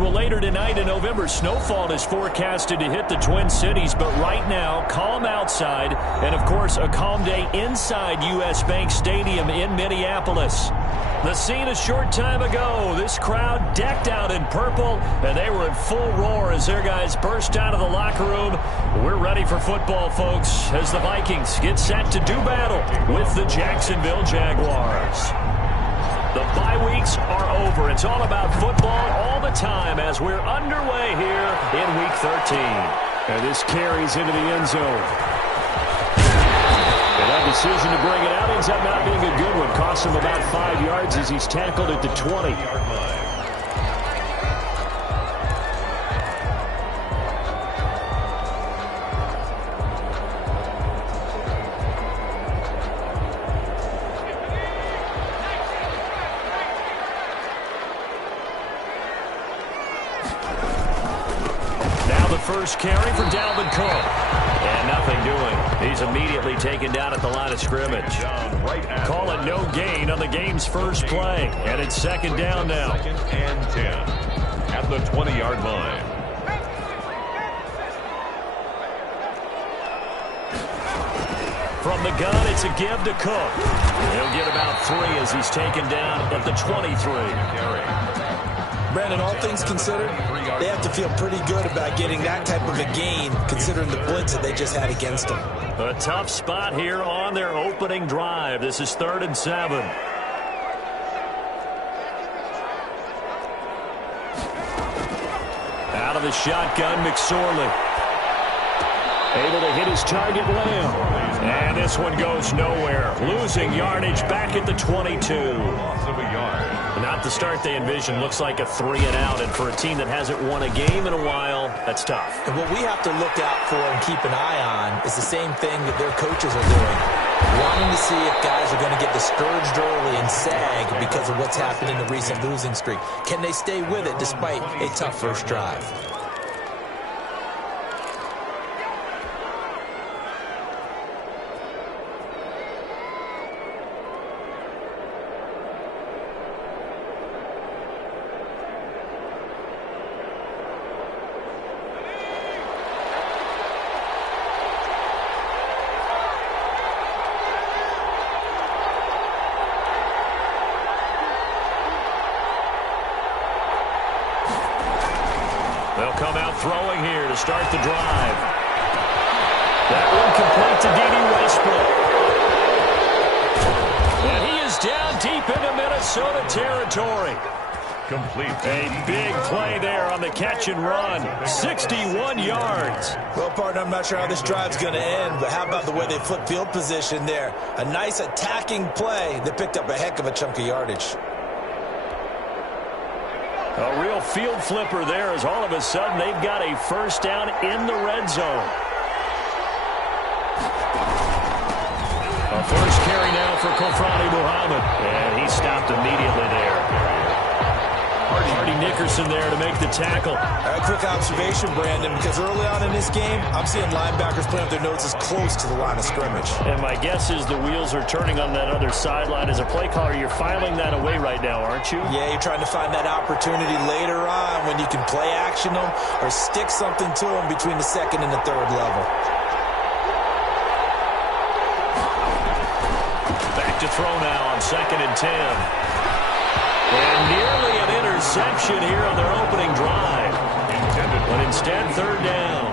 Well, later tonight in November, snowfall is forecasted to hit the Twin Cities, but right now, calm outside, and of course, a calm day inside U.S. Bank Stadium in Minneapolis. The scene a short time ago, this crowd decked out in purple, and they were in full roar as their guys burst out of the locker room. We're ready for football, folks, as the Vikings get set to do battle with the Jacksonville Jaguars. The bye weeks are over. It's all about football all the time as we're underway here in Week 13. And this carries into the end zone. And that decision to bring it out ends up not being a good one. Costs him about 5 yards as he's tackled at the 20-yard line. First carry for Dalvin Cook. And nothing doing. He's immediately taken down at the line of scrimmage. Call it no gain on the game's first play. And it's second down now. Second and 10 at the 20-yard line. From the gun, it's a give to Cook. He'll get about 3 as he's taken down at the 23. Brandon, all things considered, they have to feel pretty good about getting that type of a gain, considering the blitz that they just had against them. A tough spot here on their opening drive. This is 3rd and 7. Out of the shotgun, McSorley. Able to hit his target, Lamb. And this one goes nowhere. Losing yardage back at the 22. Loss of a yard. Not the start they envisioned. Looks like a 3-and-out. And for a team that hasn't won a game in a while, that's tough. And what we have to look out for and keep an eye on is the same thing that their coaches are doing. Wanting to see if guys are going to get discouraged early and sag because of what's happened in the recent losing streak. Can they stay with it despite a tough first drive? They'll come out throwing here to start the drive. That one complete to D.D. Westbrook. And he is down deep into Minnesota territory. Complete. A big play there on the catch and run. 61 yards. Well, partner, I'm not sure how this drive's going to end, but how about the way they flip field position there? A nice attacking play that picked up a heck of a chunk of yardage. A real field flipper there as all of a sudden they've got a first down in the red zone. A first carry now for Kofrani Muhammad. And he stopped immediately there. Hardy Nickerson there to make the tackle. A quick observation, Brandon, because early on in this game, I'm seeing linebackers playing with their noses close to the line of scrimmage. And my guess is the wheels are turning on that other sideline. As a play caller, you're filing that away right now, aren't you? Yeah, you're trying to find that opportunity later on when you can play action them or stick something to them between the second and the third level. Back to throw now on 2nd and 10. And nearly an interception here on their opening drive. But instead, 3rd down.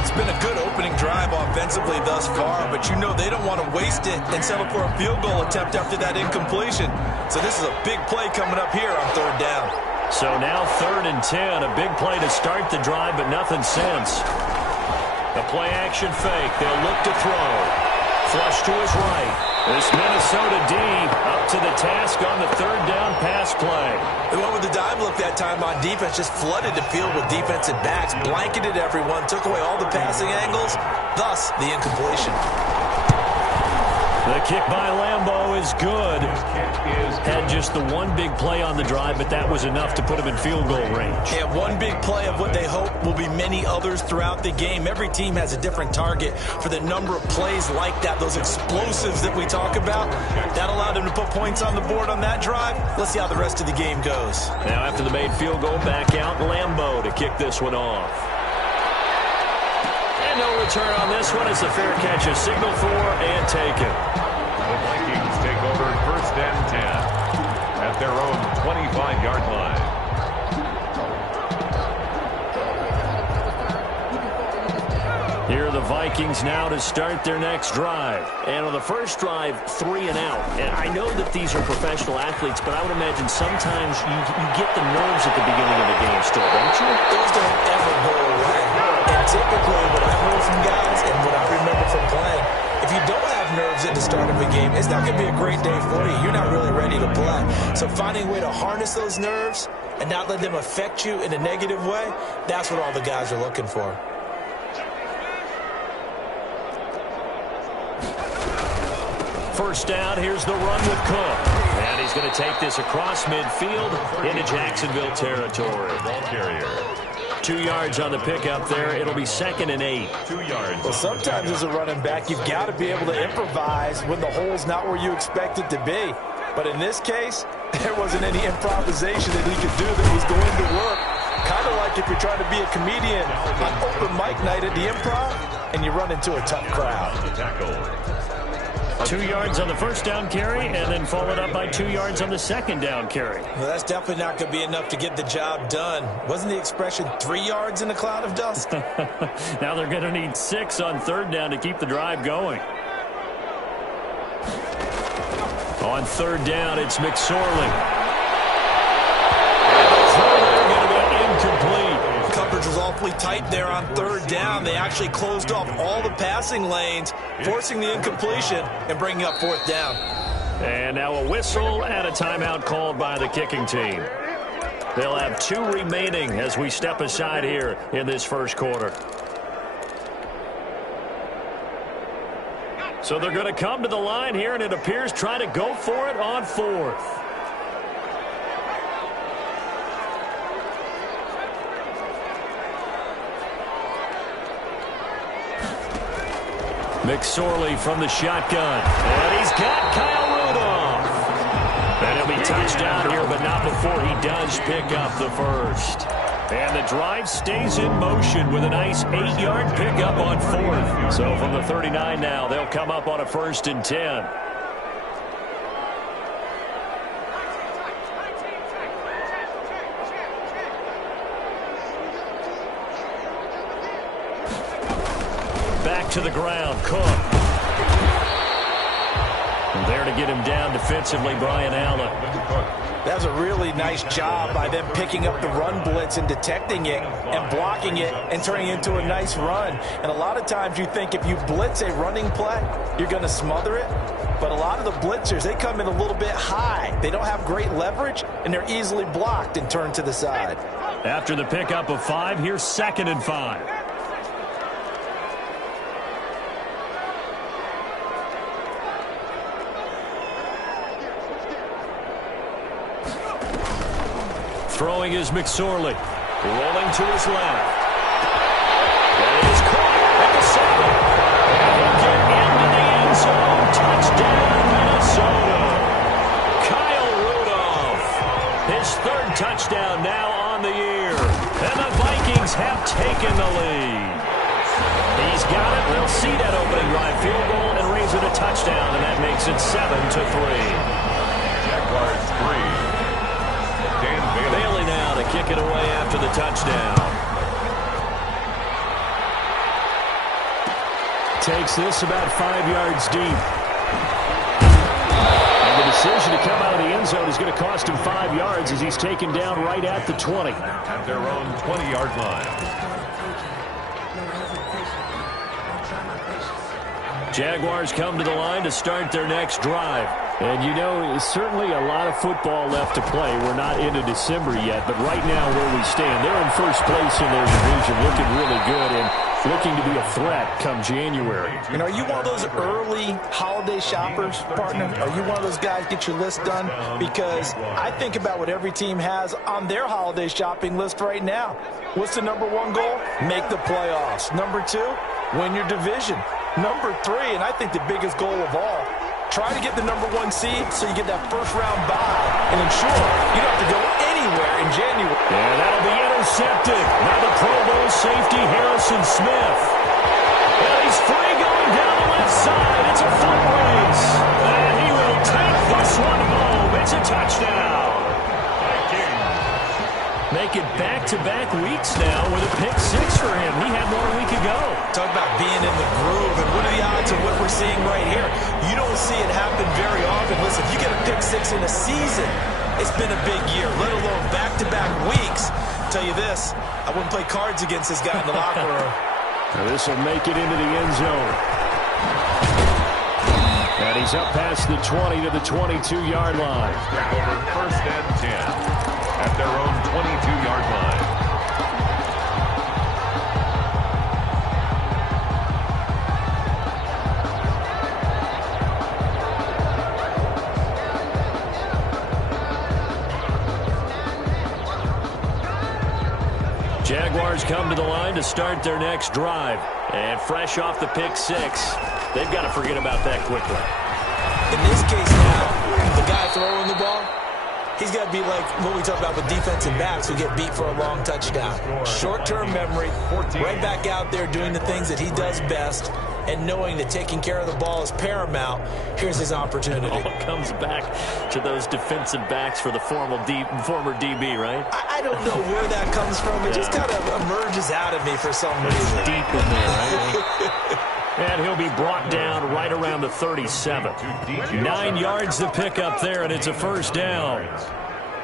It's been a good opening drive offensively thus far, but you know they don't want to waste it and settle for a field goal attempt after that incompletion. So this is a big play coming up here on 3rd down. So now 3rd and 10. A big play to start the drive, but nothing since. The play-action fake. They'll look to throw. Flush to his right. This Minnesota D up to the task on the 3rd down pass play. They went with the dive look that time on defense, just flooded the field with defensive backs, blanketed everyone, took away all the passing angles, thus the incompletion. The The kick by Lambeau is good. Had just the one big play on the drive, but that was enough to put him in field goal range. Yeah, one big play of what they hope will be many others throughout the game. Every team has a different target for the number of plays like that, those explosives that we talk about. That allowed them to put points on the board on that drive. Let's see how the rest of the game goes. Now after the made field goal, back out Lambeau to kick this one off. And no return on this one. It's a fair catch, a signal for and taken. The Vikings take over 1st and 10 at their own 25-yard line. Here are the Vikings now to start their next drive. And on the first drive, 3 and out. And I know that these are professional athletes, but I would imagine sometimes you get the nerves at the beginning of the game still, don't you? Those don't ever go away. And typically, what I've heard from guys and what I remember from playing, if you don't have nerves at the start of a game, it's not going to be a great day for you. You're not really ready to play. So finding a way to harness those nerves and not let them affect you in a negative way, that's what all the guys are looking for. First down, here's the run with Cook. And he's going to take this across midfield into Jacksonville territory. Ball carrier. 2 yards on the pickup there. It'll be 2nd and 8. 2 yards. Well, sometimes as a running back, you've got to be able to improvise when the hole's not where you expect it to be. But in this case, there wasn't any improvisation that he could do that was going to work. Kind of like if you're trying to be a comedian on open mic night at the Improv and you run into a tough crowd. 2 yards on the first down carry, and then followed up by 2 yards on the second down carry. Well, that's definitely not going to be enough to get the job done. Wasn't the expression 3 yards in a cloud of dust? Now they're going to need 6 on 3rd down to keep the drive going. On 3rd down, it's McSorley. They're going to be incomplete. Coverage was awfully tight there on 3rd down. They actually closed off all the passing lanes, forcing the incompletion and bringing up 4th down. And now a whistle and a timeout called by the kicking team. They'll have 2 remaining as we step aside here in this first quarter. So they're going to come to the line here, and it appears try to go for it on 4th. McSorley from the shotgun. And he's got Kyle Rudolph. And he'll be touchdown here, but not before he does pick up the first. And the drive stays in motion with a nice 8-yard pickup on 4th. So from the 39 now, they'll come up on a 1st and 10. Back to the ground, Cook. And there to get him down defensively, Brian Allen. That was a really nice job by them picking up the run blitz and detecting it and blocking it and turning it into a nice run. And a lot of times you think if you blitz a running play, you're going to smother it. But a lot of the blitzers, they come in a little bit high. They don't have great leverage, and they're easily blocked and turned to the side. After the pickup of 5, here's 2nd and 5. Throwing is McSorley. Rolling to his left. That is caught at the 7. And he'll get into the end zone. Touchdown, Minnesota. Kyle Rudolph. His 3rd touchdown now on the year. And the Vikings have taken the lead. He's got it. They'll see that opening drive field goal and raise it a touchdown, and that makes it 7-3. Jaguars 3. Bailey now to kick it away after the touchdown. Takes this about 5 yards deep. And the decision to come out of the end zone is going to cost him 5 yards as he's taken down right at the 20. At their own 20-yard line. Jaguars come to the line to start their next drive. And, you know, certainly a lot of football left to play. We're not into December yet, but right now where we stand, they're in first place in their division, looking really good and looking to be a threat come January. And are you one of those early holiday shoppers, partner? Are you one of those guys get your list done? Because I think about what every team has on their holiday shopping list right now. What's the number one goal? Make the playoffs. Number two, win your division. Number three, and I think the biggest goal of all, try to get the number one seed so you get that first-round bye and ensure you don't have to go anywhere in January. Yeah, that'll be intercepted. Now the Pro Bowl safety, Harrison Smith. And he's free going down the left side. It's a foot race. And he will take this one home. It's a touchdown. Make it back-to-back weeks now with a pick six for him. He had one a week ago. Talk about being in the groove, and what are the odds of what we're seeing right here? You don't see it happen very often. Listen, if you get a pick six in a season, it's been a big year, let alone back-to-back weeks. I'll tell you this, I wouldn't play cards against this guy in the locker room. Now this will make it into the end zone. And he's up past the 20 to the 22-yard line. Over first and 10 at their own 22-yard line. Jaguars come to the line to start their next drive. And fresh off the pick six, they've got to forget about that quickly. In this case now, the guy throwing the ball, he's got to be like what we talk about with defensive backs who get beat for a long touchdown. Short-term memory, right back out there doing the things that he does best, and knowing that taking care of the ball is paramount. Here's his opportunity. All comes back to those defensive backs for the former DB, right? I don't know where that comes from. It just kind of emerges out of me for some reason. Deep in there, right? And he'll be brought down right around the 37. 9 yards to pick up there, and it's a first down.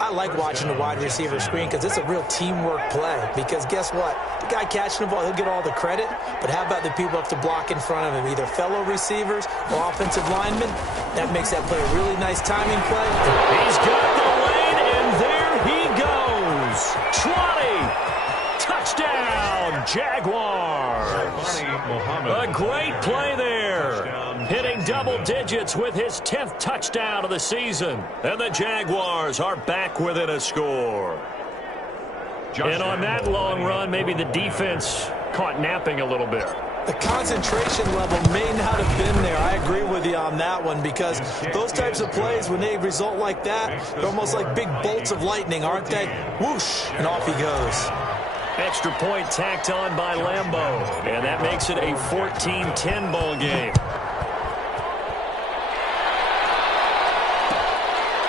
I like watching the wide receiver screen because it's a real teamwork play. Because guess what? The guy catching the ball, he'll get all the credit. But how about the people up to block in front of him, either fellow receivers or offensive linemen? That makes that play a really nice timing play. He's got the lane, and there he goes. 20. Touchdown, Jaguars. A great play there. Hitting double digits with his 10th touchdown of the season. And the Jaguars are back within a score. And on that long run, maybe the defense caught napping a little bit. The concentration level may not have been there. I agree with you on that one because those types of plays, when they result like that, they're almost like big bolts of lightning, aren't they? Whoosh, and off he goes. Extra point tacked on by Lambeau. And that makes it a 14-10 ball game.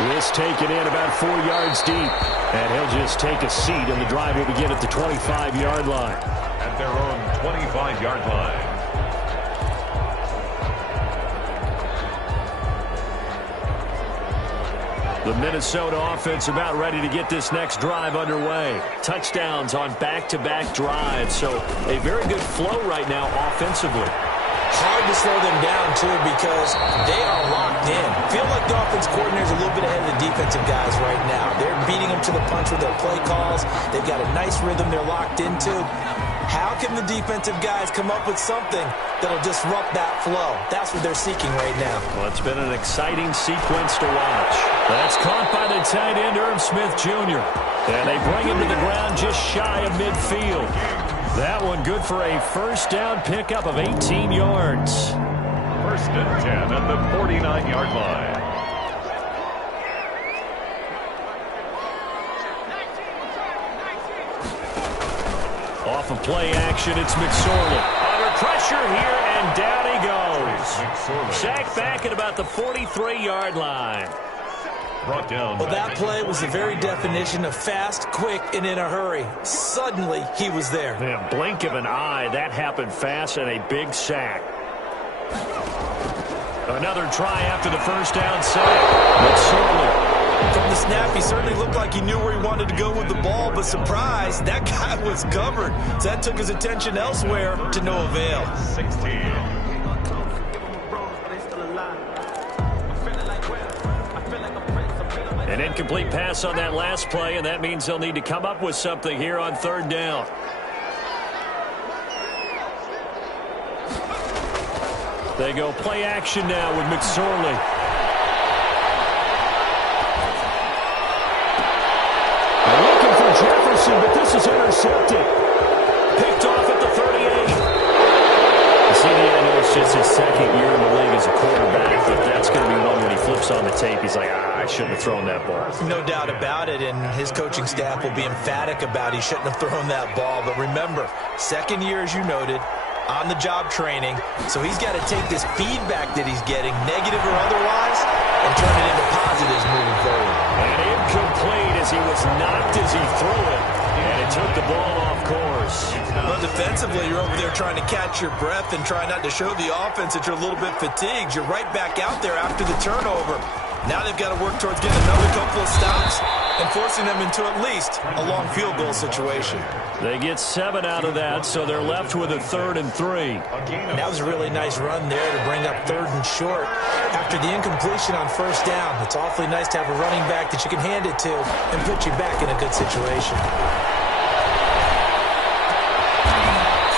This taken in about 4 yards deep. And he'll just take a seat, and the drive will begin at the 25-yard line. At their own 25-yard line. The Minnesota offense about ready to get this next drive underway. Touchdowns on back-to-back drives, so a very good flow right now offensively. Hard to slow them down, too, because they are locked in. Feel like the offense coordinator is a little bit ahead of the defensive guys right now. They're beating them to the punch with their play calls. They've got a nice rhythm they're locked into. How can the defensive guys come up with something that'll disrupt that flow? That's what they're seeking right now. Well, it's been an exciting sequence to watch. That's caught by the tight end, Irv Smith Jr. And they bring him to the ground just shy of midfield. That one good for a first down pickup of 18 yards. First and 10 at the 49-yard line. Off of play action, it's McSorley. Under pressure here, and down he goes. Sacked back at about the 43-yard line. Brought down. Well, that play was the very definition of fast, quick, and in a hurry. Suddenly, he was there. Yeah, blink of an eye, that happened fast, and a big sack. Another try after the first down sack. McSorley. From the snap, he certainly looked like he knew where he wanted to go with the ball, but surprise, that guy was covered. So that took his attention elsewhere to no avail. 16. An incomplete pass on that last play, and that means they'll need to come up with something here on third down. They go play action now with McSorley. They're looking for Jefferson, but this is intercepted. Picked off at the 38. See, I know it's just his second year in the league as a quarterback, but that's going to be one when he flips on the tape. He's like, I shouldn't have thrown that ball. No doubt about it, and his coaching staff will be emphatic about he shouldn't have thrown that ball. But remember, second year, as you noted, on-the-job training, so he's got to take this feedback that he's getting, negative or otherwise, and turn it into positives moving forward. And incomplete as he was knocked as he threw it, and it took the ball off course. Well, defensively, you're over there trying to catch your breath and try not to show the offense that you're a little bit fatigued. You're right back out there after the turnover. Now they've got to work towards getting another couple of stops and forcing them into at least a long field goal situation. They get 7 out of that, so they're left with a 3rd and 3. That was a really nice run there to bring up 3rd and short. After the incompletion on first down, it's awfully nice to have a running back that you can hand it to and put you back in a good situation.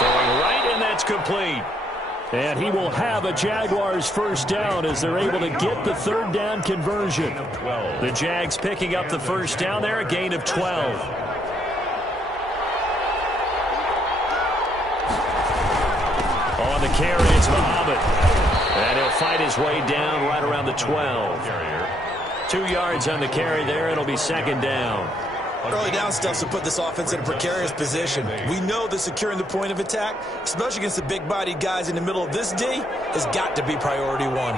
Throwing right, and that's complete. And he will have a Jaguars first down as they're able to get the 3rd down conversion. The Jags picking up the first down there, a gain of 12. On the carry, it's Muhammad. And he'll fight his way down right around the 12. 2 yards on the carry there. It'll be 2nd down. Early down stuff to put this offense in a precarious position. We know that securing the point of attack, especially against the big-bodied guys in the middle of this D, has got to be priority one.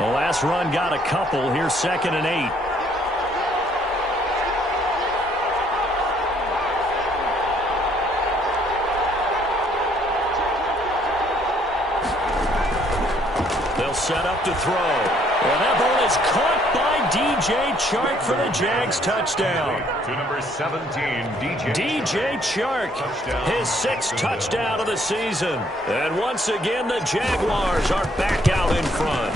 The last run got a couple. Here's 2nd and 8. They'll set up to throw. And that ball is caught by DJ Chark for the Jags touchdown. To number 17, DJ Chark, his 6th touchdown of the season. And once again, the Jaguars are back out in front.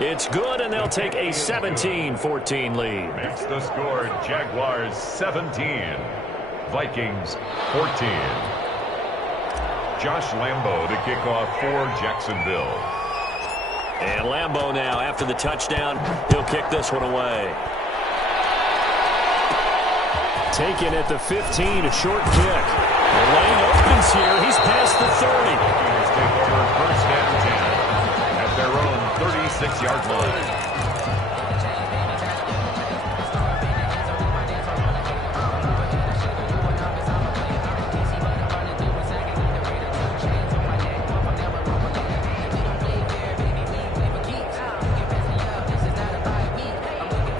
It's good, and they'll take a 17-14 lead. Makes the score Jaguars 17, Vikings 14. Josh Lambo to kick off for Jacksonville. And Lambo now, after the touchdown, he'll kick this one away. Taken at the 15, a short kick. The lane opens here. He's past the 30. Vikings take over first and 10 at their own 36-yard line.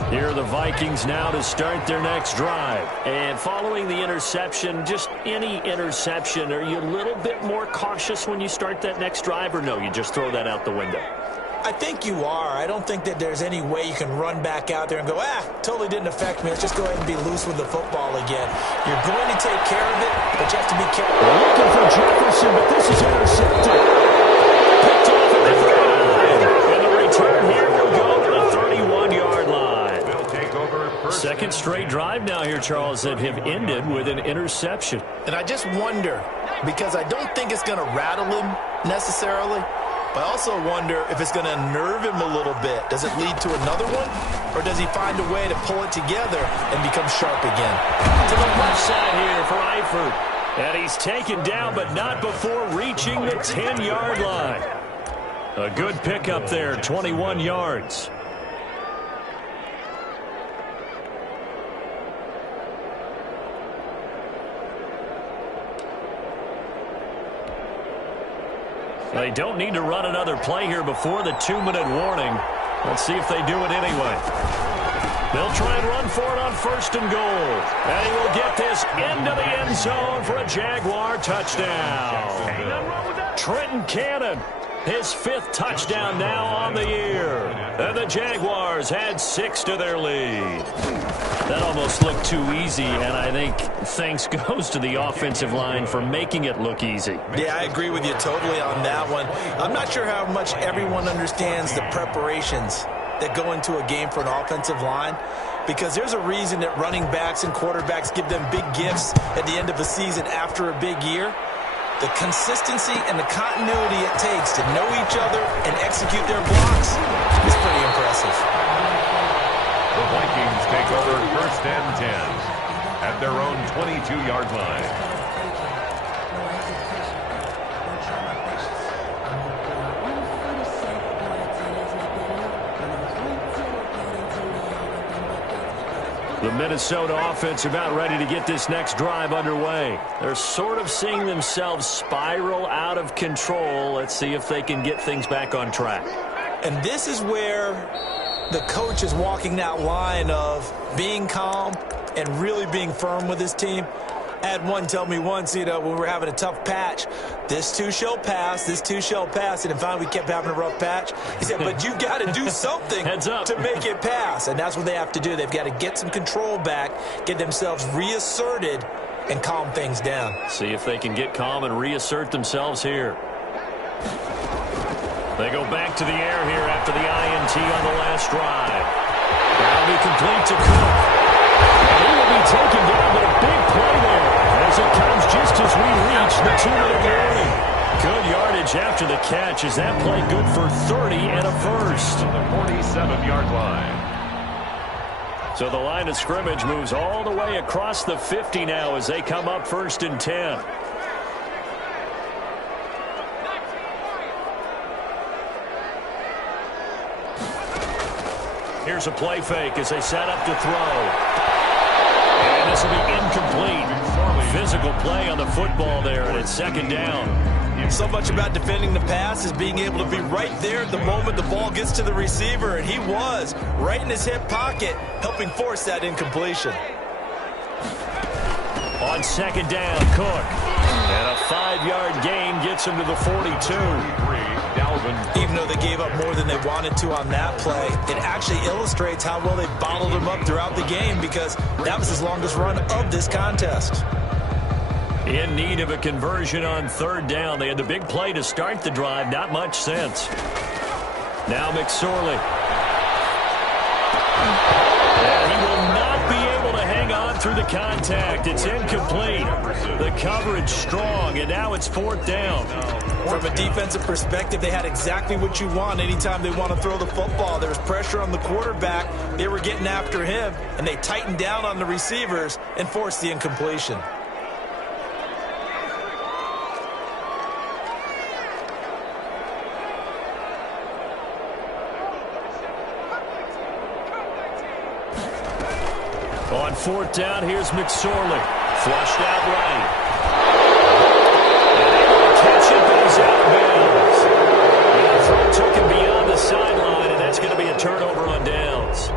Here are the Vikings now to start their next drive. And following the interception, just any interception, are you a little bit more cautious when you start that next drive, or no, you just throw that out the window? I think you are. I don't think that there's any way you can run back out there and go, totally didn't affect me. Let's just go ahead and be loose with the football again. You're going to take care of it, but you have to be careful. They're looking for Jefferson, but this is intercepted. Picked off at the 39. And the return here will go to the 31-yard line. Second straight drive now here, Charles, that have ended with an interception. And I just wonder, because I don't think it's going to rattle him necessarily, but I also wonder if it's going to unnerve him a little bit. Does it lead to another one, or does he find a way to pull it together and become sharp again? To the left side here for Eifert. And he's taken down, but not before reaching the 10-yard line. A good pickup there, 21 yards. They don't need to run another play here before the 2-minute warning. Let's see if they do it anyway. They'll try and run for it on 1st and goal. And he will get this into the end zone for a Jaguar touchdown. Trenton Cannon, his 5th touchdown now on the year. And the Jaguars had 6 to their lead. That almost looked too easy, and I think thanks goes to the offensive line for making it look easy. Yeah, I agree with you totally on that one. I'm not sure how much everyone understands the preparations that go into a game for an offensive line, because there's a reason that running backs and quarterbacks give them big gifts at the end of a season after a big year. The consistency and the continuity it takes to know each other and execute their blocks is pretty impressive. The Vikings take over 1st and 10 at their own 22-yard line. The Minnesota offense about ready to get this next drive underway. They're sort of seeing themselves spiral out of control. Let's see if they can get things back on track. And this is where the coach is walking that line of being calm and really being firm with his team. I had one tell me once, when we were having a tough patch, this too shall pass, this too shall pass. And finally we kept having a rough patch. He said, but you've got to do something to make it pass. And that's what they have to do. They've got to get some control back, get themselves reasserted, and calm things down. See if they can get calm and reassert themselves here. They go back to the air here after the INT on the last drive. That'll be complete to Cook. And he will be taken down, but a big play there as it comes just as we reach the 2-minute warning. Good yardage after the catch. Is that play good for 30 and a first? On the 47-yard line. So the line of scrimmage moves all the way across the 50 now as they come up 1st and 10. Here's a play fake as they set up to throw. And this will be incomplete. Physical play on the football there, and it's 2nd down. So much about defending the pass is being able to be right there at the moment the ball gets to the receiver, and he was right in his hip pocket, helping force that incompletion. On 2nd down, Cook. And a 5-yard gain gets him to the 42. Even though they gave up more than they wanted to on that play, it actually illustrates how well they bottled him up throughout the game, because that was his longest run of this contest. In need of a conversion on 3rd down. They had the big play to start the drive. Not much sense. Now McSorley. And he will not be able to hang on through the contact. It's incomplete. The coverage strong, and now it's 4th down. From a defensive perspective, they had exactly what you want anytime they want to throw the football. There was pressure on the quarterback. They were getting after him, and they tightened down on the receivers and forced the incompletion. On 4th down, here's McSorley. Flushed out right. And able to catch it, but he's out of bounds. And the throw took him beyond the sideline, and that's going to be a turnover on downs.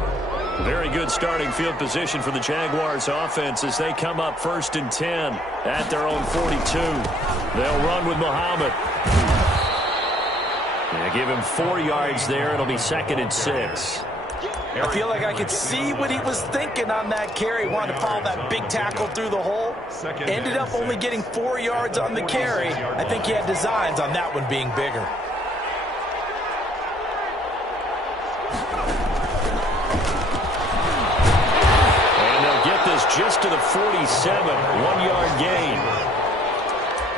Very good starting field position for the Jaguars offense as they come up 1st and 10 at their own 42. They'll run with Muhammad. They give him 4 yards there. It'll be 2nd and 6. I feel like I could see what he was thinking on that carry. Wanted to follow that big tackle through the hole. Ended up only getting 4 yards on the carry. I think he had designs on that one being bigger. And they'll get this just to the 47. 1-yard gain.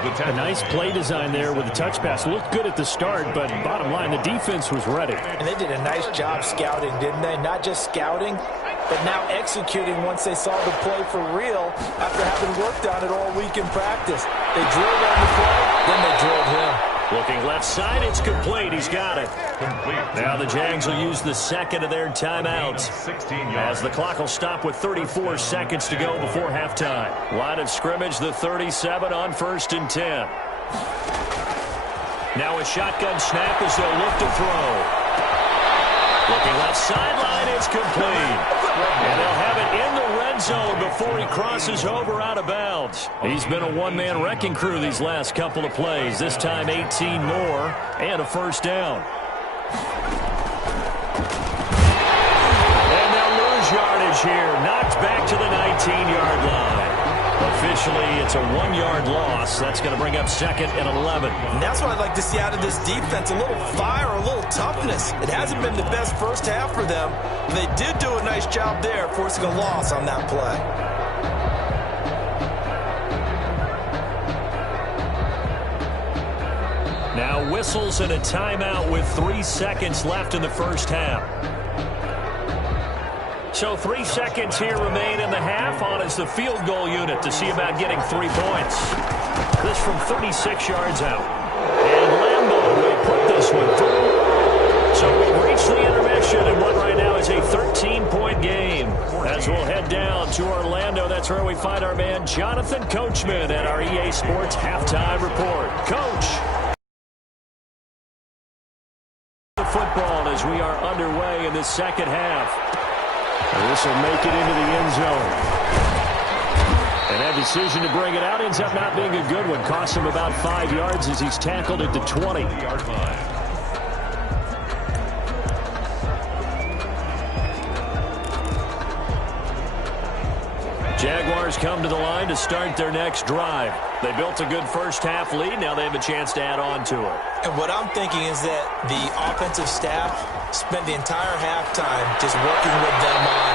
A nice play design there with the touch pass. Looked good at the start, but bottom line, the defense was ready. And they did a nice job scouting, didn't they? Not just scouting, but now executing once they saw the play for real after having worked on it all week in practice. They drilled on the play, then they drilled him. Looking left side, it's complete. He's got it. Now the Jags will use the 2nd of their timeouts as the clock will stop with 34 seconds to go before halftime. Line of scrimmage, the 37 on 1st and 10. Now a shotgun snap as they'll look to throw. Looking left sideline, it's complete. And they'll have it in the red zone before he crosses over out of bounds. He's been a one-man wrecking crew these last couple of plays. This time 18 more and a 1st down. And they'll lose yardage here. Knocked back to the 19-yard line. A officially, it's a 1-yard loss. That's going to bring up 2nd and 11. And that's what I'd like to see out of this defense, a little fire, a little toughness. It hasn't been the best first half for them. They did do a nice job there, forcing a loss on that play. Now whistles and a timeout with 3 seconds left in the first half. So 3 seconds here remain in the half. On is the field goal unit to see about getting 3 points. This from 36 yards out. And Lambeau will put this one through. So we've reached the intermission and what right now is a 13-point game. As we'll head down to Orlando, that's where we find our man Jonathan Coachman at our EA Sports Halftime Report. Coach. Football as we are underway in the second half. And this will make it into the end zone. And that decision to bring it out ends up not being a good one. Cost him about 5 yards as he's tackled at the 20-yard line. Jaguars come to the line to start their next drive. They built a good first-half lead. Now they have a chance to add on to it. And what I'm thinking is that the offensive staff spent the entire halftime just working with them on,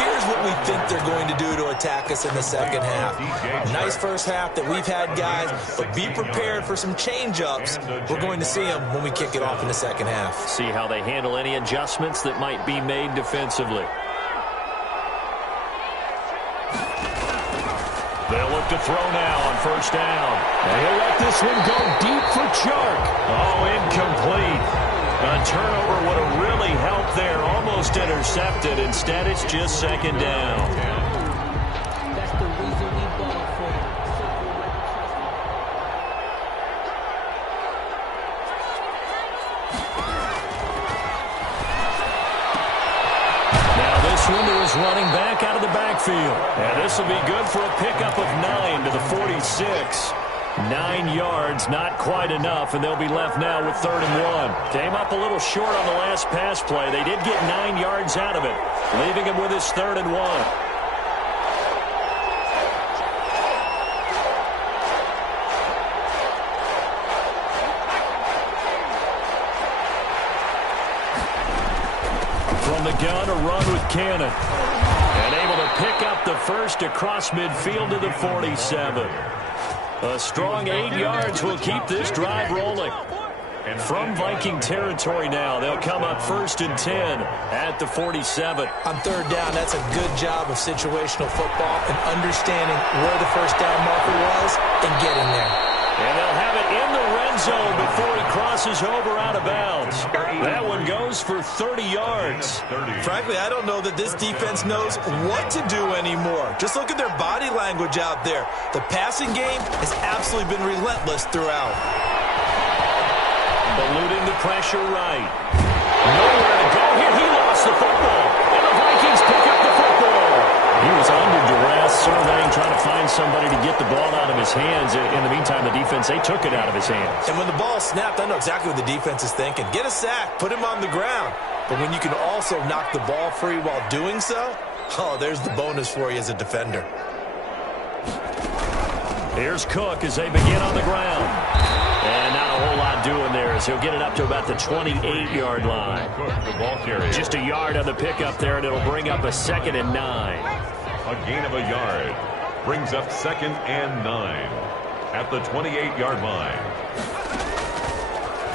here's what we think they're going to do to attack us in the second half. Nice first half that we've had, guys, but be prepared for some change-ups. We're going to see them when we kick it off in the second half. See how they handle any adjustments that might be made defensively. They'll look to throw now on first down. And he'll let this one go deep for Chark. Oh, incomplete. A turnover would have really helped there. Almost intercepted. Instead, it's just second down. That's the reason we ball for it. Now this one to his running back out of the backfield. And this will be good for a pickup of 9 to the 46. 9 yards, not quite enough, and they'll be left now with 3rd and 1. Came up a little short on the last pass play. They did get 9 yards out of it, leaving him with his 3rd and 1. From the gun, a run with Cannon. And able to pick up the first across midfield to the 47. A strong 8 yards will keep this drive rolling. From Viking territory now, they'll come up 1st and 10 at the 47. On 3rd down, that's a good job of situational football and understanding where the first down marker was and getting there. And they'll have it in the red zone before he crosses over out of bounds. That one goes for 30 yards. Frankly, I don't know that this defense knows what to do anymore. Just look at their body language out there. The passing game has absolutely been relentless throughout. Eluding the pressure right. Nowhere to go here. He lost the football. And the Vikings pick up the football. He was under duress, surveying, trying to find somebody to get the ball out of his hands. In the meantime, the defense, they took it out of his hands. And when the ball snapped, I know exactly what the defense is thinking. Get a sack, put him on the ground. But when you can also knock the ball free while doing so, oh, there's the bonus for you as a defender. Here's Cook as they begin on the ground. And not a whole lot doing there as he'll get it up to about the 28-yard line. Just a yard on the pickup there, and it'll bring up a 2nd and 9. A gain of a yard brings up 2nd and 9 at the 28-yard line.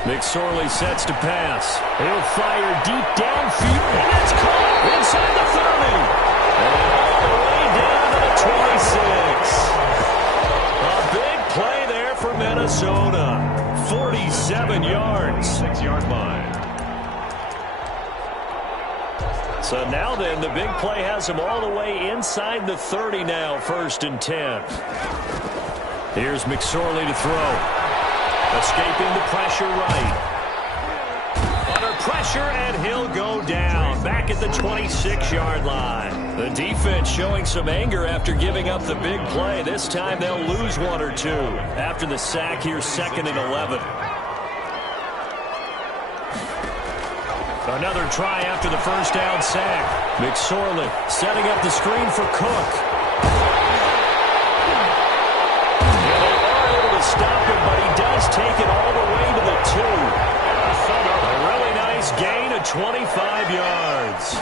McSorley sets to pass. He'll fire deep downfield, and it's caught inside the 30. And all the way down to the 26. A big play there for Minnesota. 47 yards. 6-yard line. So now then, the big play has him all the way inside the 30 now, 1st and 10. Here's McSorley to throw. Escaping the pressure right. Under pressure, and he'll go down. Back at the 26-yard line. The defense showing some anger after giving up the big play. This time they'll lose 1 or 2. After the sack, here's 2nd and 11. Another try after the first down sack. McSorley setting up the screen for Cook. take it all the way to the 2. A really nice gain of 25 yards.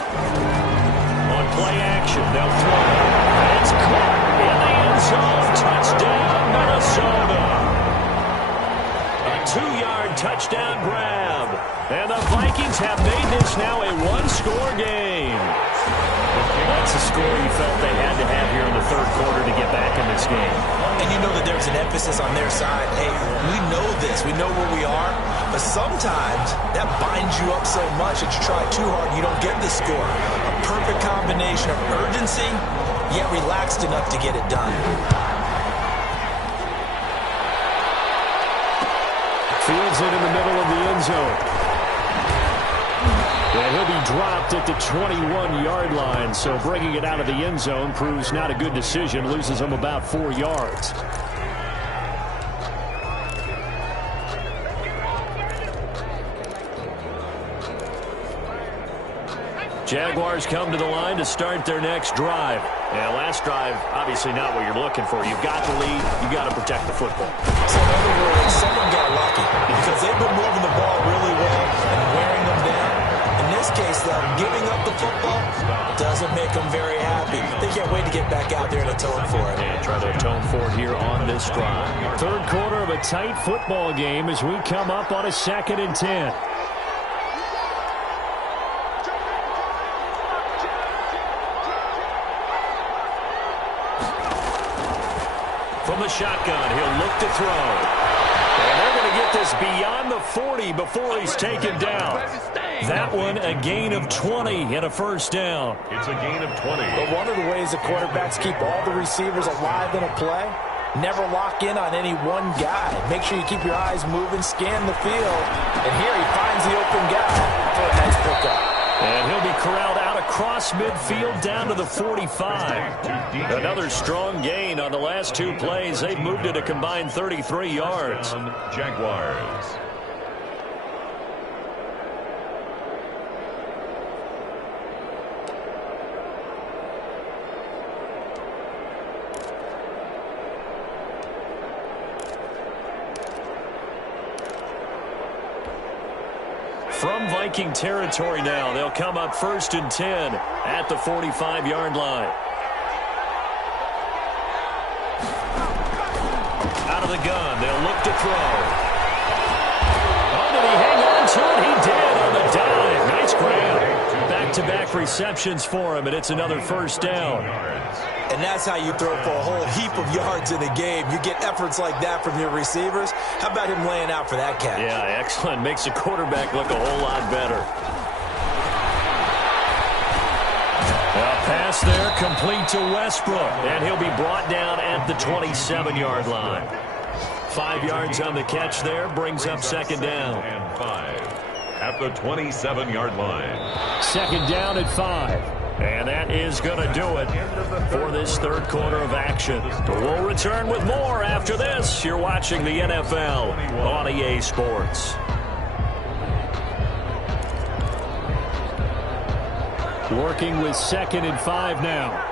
On play action, they'll throw. It's caught in the end zone. Touchdown, Minnesota. A 2-yard touchdown grab. And the Vikings have made this now a 1-score game. That's the score you felt they had to have here in the third quarter to get back in this game. And you know that there's an emphasis on their side. Hey, we know this. We know where we are. But sometimes that binds you up so much that you try too hard, you don't get the score. A perfect combination of urgency, yet relaxed enough to get it done. Fields it in the middle of the end zone. And he'll be dropped at the 21-yard line, so bringing it out of the end zone proves not a good decision, loses him about 4 yards. Jaguars come to the line to start their next drive. Yeah, last drive, obviously not what you're looking for. You've got the lead. You've got to protect the football. So in other words, someone got lucky because they've been moving the ball really well and wearing them down. In this case, though, giving up the football doesn't make them very happy. They can't wait to get back out there and atone for it. And try to atone for it here on this drive. Third quarter of a tight football game as we come up on a 2nd and 10. From the shotgun, he'll look to throw. And they're going to get this beyond the 40 before he's taken down. That one, a gain of 20 and a first down. It's a gain of 20. But one of the ways the quarterbacks keep all the receivers alive in a play, never lock in on any one guy. Make sure you keep your eyes moving, scan the field. And here he finds the open guy for a nice pickup. And he'll be corralled out across midfield down to the 45. Another strong gain on the last 2 plays. They've moved it a combined 33 yards. Jaguars. From Viking territory now, they'll come up 1st and 10 at the 45-yard line. Out of the gun, they'll look to throw. Oh, did he hang on to it? He did on the dive. Nice grab. Back-to-back receptions for him, and it's another first down. And that's how you throw for a whole heap of yards in a game. You get efforts like that from your receivers. How about him laying out for that catch? Yeah, excellent. Makes the quarterback look a whole lot better. A pass there complete to Westbrook. And he'll be brought down at the 27-yard line. 5 yards on the catch there. Brings up 2nd down. And 5 at the 27-yard line. 2nd down at 5. And that is going to do it for this third quarter of action. We'll return with more after this. You're watching the NFL on EA Sports. Working with 2nd and 5 now.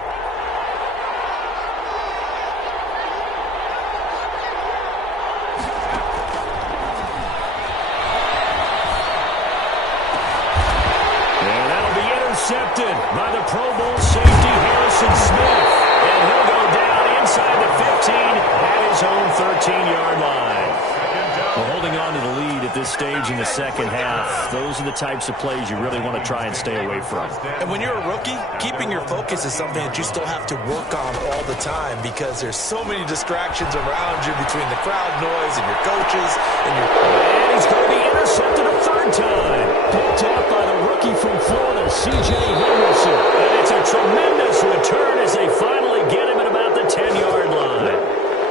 Intercepted by the Pro Bowl safety Harrison Smith. And he'll go down inside the 15 at his own 13-yard line. Well, holding on to the lead at this stage in the second half, those are the types of plays you really want to try and stay away from. And when you're a rookie, keeping your focus is something that you still have to work on all the time because there's so many distractions around you between the crowd noise and your coaches and your... And he's going to be intercepted a 3rd time. Picked up by the rookie from Florida, C.J. Henderson. And it's a tremendous return as they finally get him at about the 10-yard line.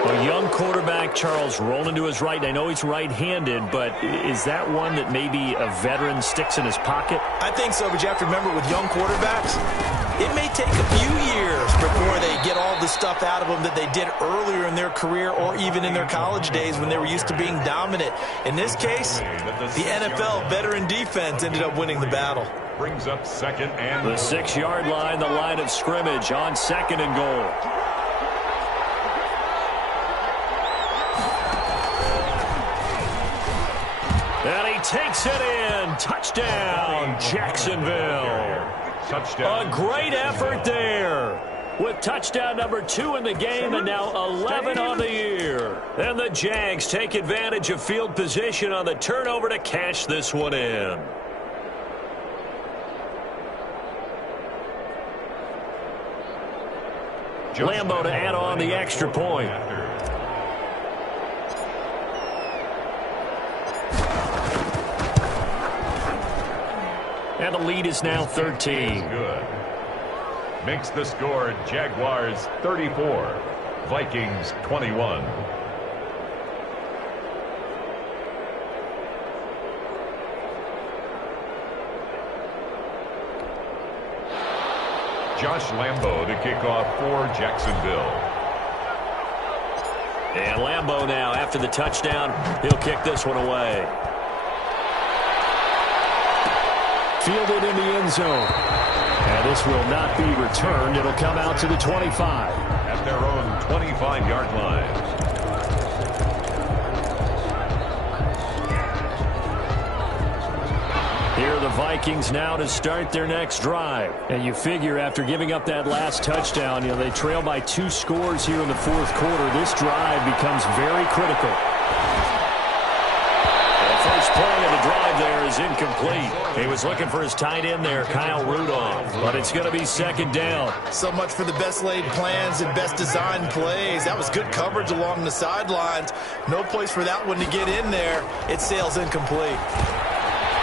A young quarterback, Charles, rolling to his right. And I know he's right-handed, but is that one that maybe a veteran sticks in his pocket? I think so, but you have to remember with young quarterbacks, it may take a few years before they get all the stuff out of them that they did earlier in their career or even in their college days when they were used to being dominant. In this case, the NFL veteran defense ended up winning the battle. Brings up 2nd and the 6-yard line, the line of scrimmage on 2nd and goal. takes it in. Touchdown, Jacksonville. Touchdown. A great effort there. With touchdown number 2 in the game and now 11 on the year. And the Jags take advantage of field position on the turnover to cash this one in. Lambo to add on the extra point. And the lead is now 13. Good. Makes the score Jaguars 34, Vikings 21. Josh Lambo to kick off for Jacksonville. And Lambo now, after the touchdown, he'll kick this one away. Fielded in the end zone. And this will not be returned. It'll come out to the 25. At their own 25-yard line. Here are the Vikings now to start their next drive. And you figure after giving up that last touchdown, they trail by 2 scores here in the fourth quarter. This drive becomes very critical. First play of the drive there is incomplete. He was looking for his tight end there, Kyle Rudolph. But it's going to be second down. So much for the best laid plans and best designed plays. That was good coverage along the sidelines. No place for that one to get in there. It sails incomplete.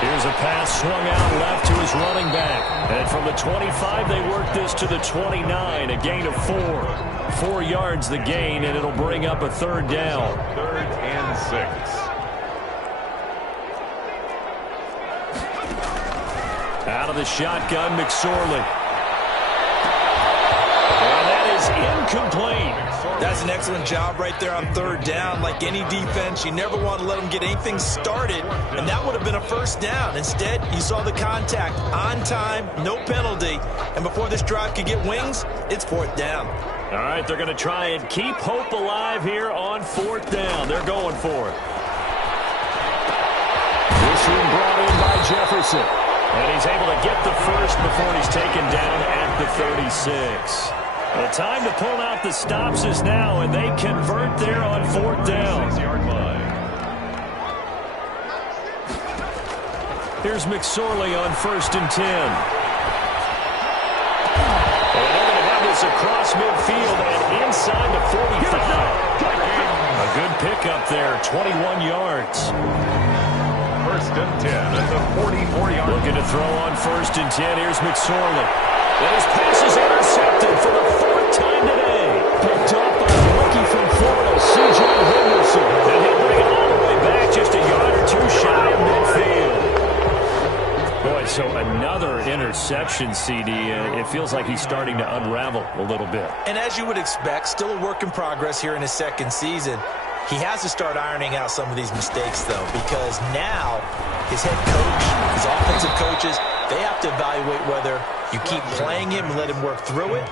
Here's a pass swung out left to his running back. And from the 25, they work this to the 29, a gain of 4. 4 yards the gain, and it'll bring up a third down. 3rd and 6. Out of the shotgun, McSorley. And that is incomplete. That's an excellent job right there on third down. Like any defense, you never want to let them get anything started, and that would have been a first down. Instead, you saw the contact on time, no penalty, and before this drive could get wings, it's 4th down. All right, they're going to try and keep hope alive here on 4th down. They're going for it. This one brought in by Jefferson. And he's able to get the first before he's taken down at the 36. The time to pull out the stops is now, and they convert there on 4th down. 6-yard line. Here's McSorley on 1st and 10. And they're going to have this across midfield and inside the 45. A good pickup there, 21 yards. 1st and 10 at the 44-yard line. Looking to throw on 1st and 10. Here's McSorley. And his pass is intercepted for the 4th time today. Picked up by the rookie from Florida, C.J. Henderson. And he'll bring it all the way back just a yard or 2 shy of midfield. Boy, so another interception, CD. It feels like he's starting to unravel a little bit. And as you would expect, still a work in progress here in his 2nd season. He has to start ironing out some of these mistakes, though, because now his head coach, his offensive coaches, they have to evaluate whether you keep playing him and let him work through it,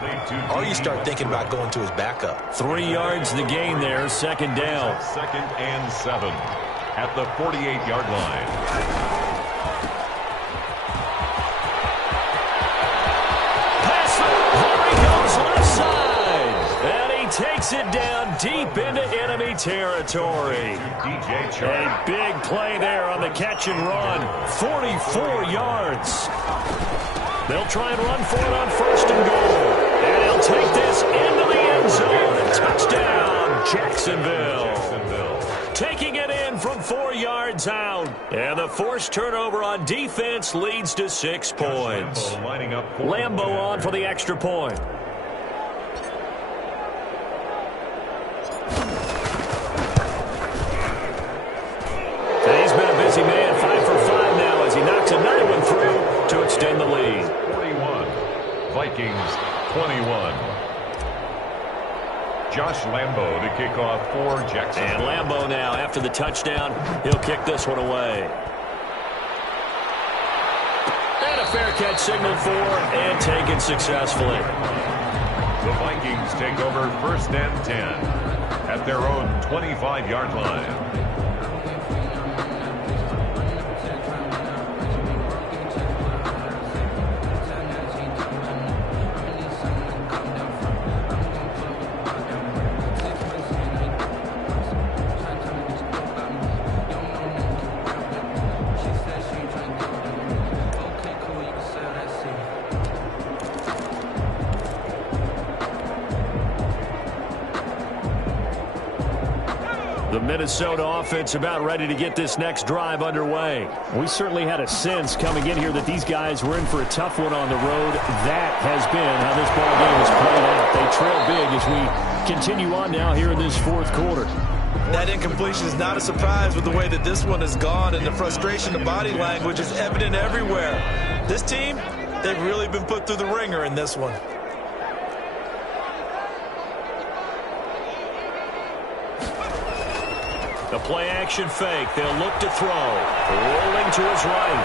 or you start thinking about going to his backup. 3 yards the gain there, 2nd down. 2nd and 7 at the 48-yard line. Takes it down deep into enemy territory. A big play there on the catch and run. 44 yards. They'll try and run for it on 1st and goal. And he'll take this into the end zone. Touchdown, Jacksonville. Taking it in from 4 yards out. And the forced turnover on defense leads to 6 points. Lambo on for the extra point. Man, 5 for 5 now as he knocks another one through to extend the lead. 41, Vikings 21. Josh Lambo to kick off for Jackson. And Lambo now, after the touchdown, he'll kick this one away. And a fair catch signaled for and taken successfully. The Vikings take over 1st and 10 at their own 25-yard line. The Minnesota offense about ready to get this next drive underway. We certainly had a sense coming in here that these guys were in for a tough one on the road. That has been how this ball game has played out. They trail big as we continue on now here in this fourth quarter. That incompletion is not a surprise with the way that this one has gone, and the frustration, the body language is evident everywhere. This team, they've really been put through the ringer in this one. The play action fake. They'll look to throw. Rolling to his right.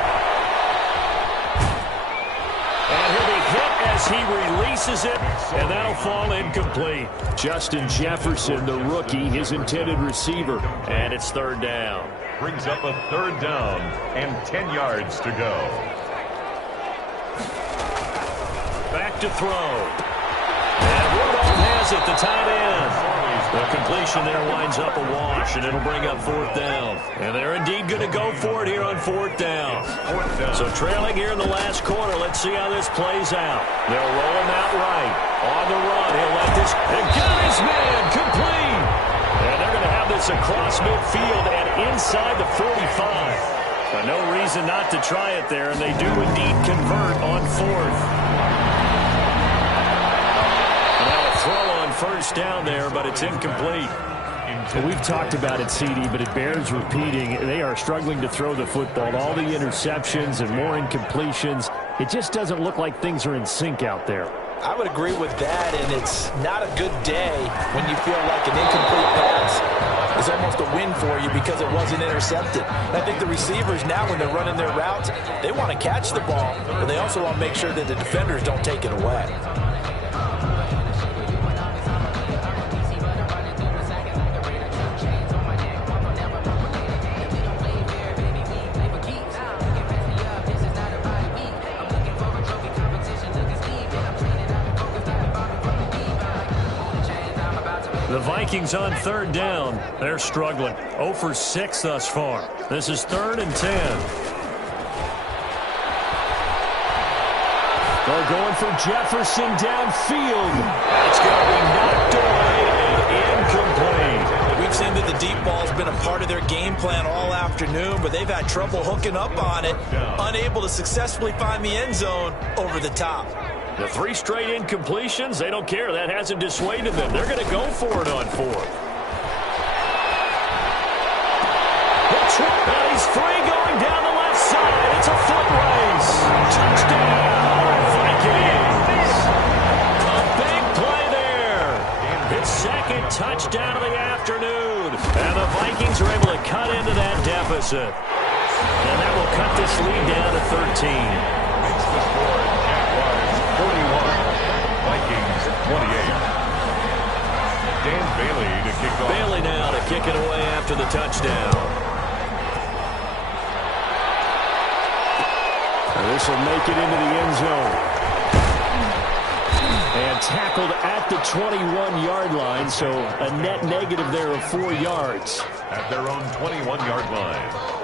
And he'll be hit as he releases it, and that'll fall incomplete. Justin Jefferson, the rookie, his intended receiver. And it's third down. Brings up a third down and 10 yards to go. Back to throw. And Rudolph has it, the tight end. The completion there winds up a wash, and it'll bring up fourth down. And they're indeed going to go for it here on fourth down. So trailing here in the last quarter, let's see how this plays out. They'll roll him out right. On the run, he'll let this, and got his man complete. And they're going to have this across midfield and inside the 45. But no reason not to try it there, and they do indeed convert on fourth. First down there, but it's incomplete. Well, we've talked about it, CD, but it bears repeating. They are struggling to throw the football. All the interceptions and more incompletions. It just doesn't look like things are in sync out there. I would agree with that, and it's not a good day when you feel like an incomplete pass is almost a win for you because it wasn't intercepted. And I think the receivers now, when they're running their routes, they want to catch the ball, but they also want to make sure that the defenders don't take it away. The Vikings on third down. They're struggling. 0 for 6 thus far. This is 3rd and 10. They're going for Jefferson downfield. It's going to be knocked away and incomplete. We've seen that the deep ball's been a part of their game plan all afternoon, but they've had trouble hooking up on it, unable to successfully find the end zone over the top. The 3 straight incompletions, they don't care. That hasn't dissuaded them. They're going to go for it on fourth. And he's free going down the left side. It's a foot race. Touchdown, Vikings. A big play there. His second touchdown of the afternoon. And the Vikings are able to cut into that deficit. And that will cut this lead down to 13. Makes the score Jaguars 41, Vikings 28. Dan Bailey to kick off. Bailey now to kick it away after the touchdown. And this will make it into the end zone. And tackled at the 21-yard line, so a net negative there of 4 yards. At their own 21-yard line.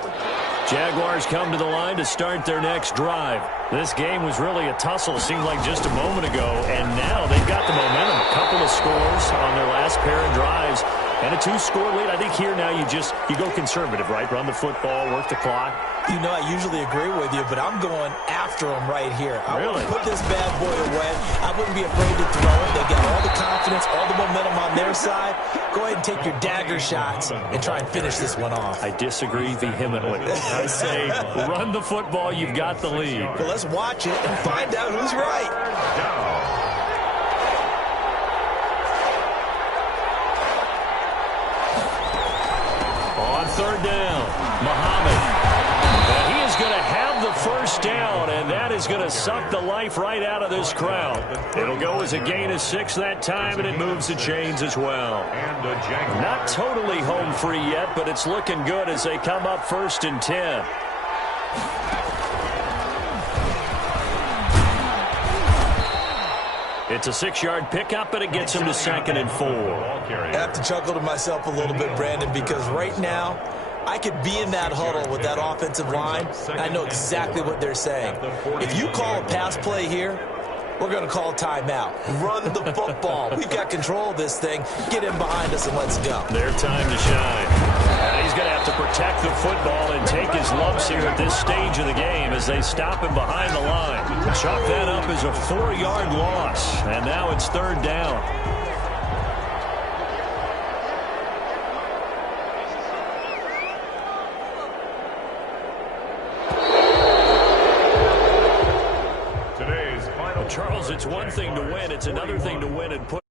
Jaguars come to the line to start their next drive. This game was really a tussle, seemed like just a moment ago, and now they've got the momentum. A couple of scores on their last pair of drives, and a 2-score lead. I think here now you go conservative, right? Run the football, work the clock. You know, I usually agree with you, but I'm going after them right here. I Really? want to put this bad boy away. I wouldn't be afraid to throw it. They got all the confidence, all the momentum on their side. Go ahead and take your dagger shots and try and finish this one off. I disagree vehemently. I say run the football, you've got the lead. But let's watch it and find out who's right. On third down, Muhammad. And he is going to have the first down, and that is going to suck the life right out of this crowd. It'll go as a gain of 6 that time, and it moves the chains as well. Not totally home free yet, but it's looking good as they come up 1st and 10. It's a 6-yard pickup, and it gets him to 2nd and 4. I have to chuckle to myself a little bit, Brandon, because right now I could be in that huddle with that offensive line, and I know exactly what they're saying. If you call a pass play here, we're going to call timeout. Run the football. We've got control of this thing. Get in behind us and let's go. Their time to shine. And he's going to have to protect the football and take his lumps here at this stage of the game as they stop him behind the line. Chalk that up as a 4-yard loss. And now it's 3rd down. Charles, it's one thing to win. It's another thing to win and put